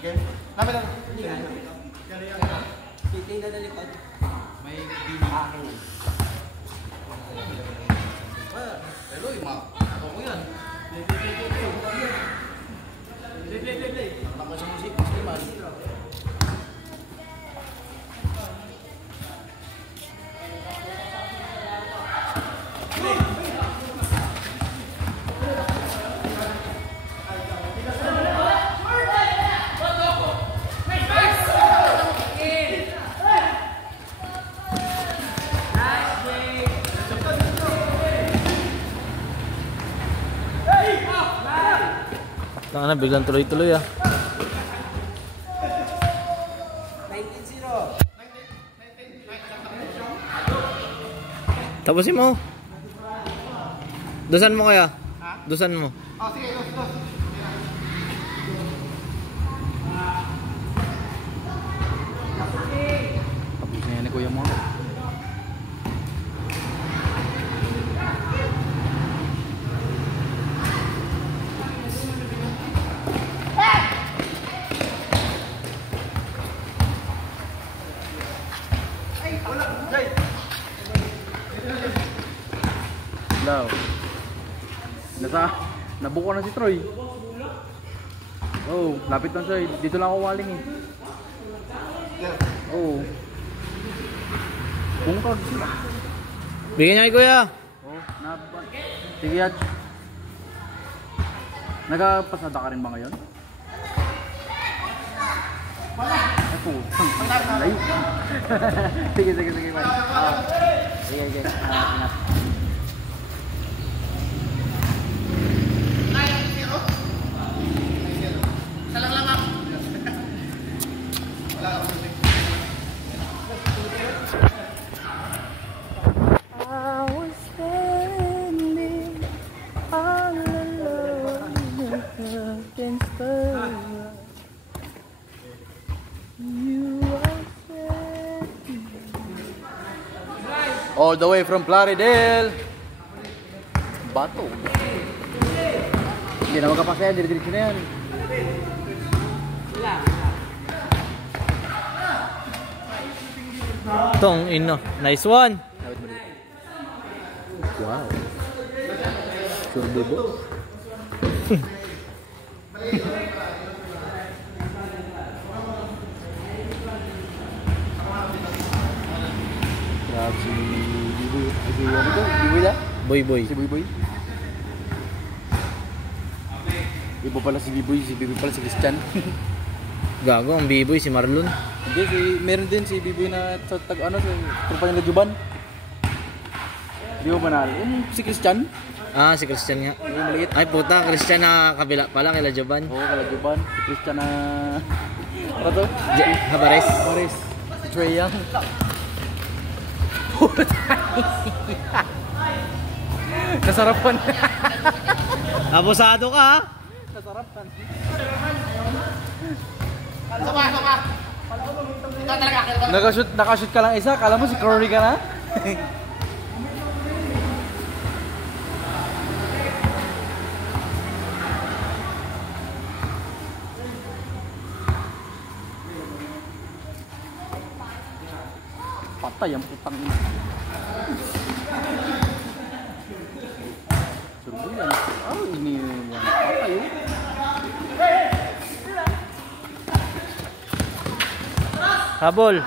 Game. Lapit lang. Tingnan na likod. May binahakin. Pero yung mga ako ko yan. Play. Tama sa musik. Tanga na, biglang tuloy-tuloy ah. 19-0. Tapusin mo. Dusan mo kaya? Dusan mo. Oh, sige, dos. Tapos na yan ni Kuya mo. Daw. Nabuko na si Troy. Oh, lapit lang siya. Dito lang ako waling eh. Oh. Bungkag sila. Bigyan niya kay kuya. Oh, sige at. Nagpasada ka rin ba ngayon? Ako. Ay. Sige. Sige. Ingat. All the way from Plaridel. Bato. Hindi na magkapasaya, dire-diretso na yan. Tong ino. Nice one. Wow. Surbo bo. Grabe si Biboy. Si ano to? Biboy na? Boy. Si Biboy. Iba pala si Biboy pala si Christian. Gago, ang B-boy si Marlon. Hindi, meron din si Biboy na sa sa tropa niya Juban. Di ba banal? Si Christian. Ah, si Christian nga. Yung maliit. Ay puta, Christian na kabila pala kila Joban. Oo, kala Juban. Si Christian na... Ano to? Habares. Paris. Si Trey Young. Nasarapan. Abusado ka ha? Nasarapan. Nakashoot ka lang isa, kala mo si Curry ka na? Patay ang putang ina. Surbo yan. Oh, ini yan. Patay yun. Habol.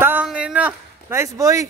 Tangina. Nice boy.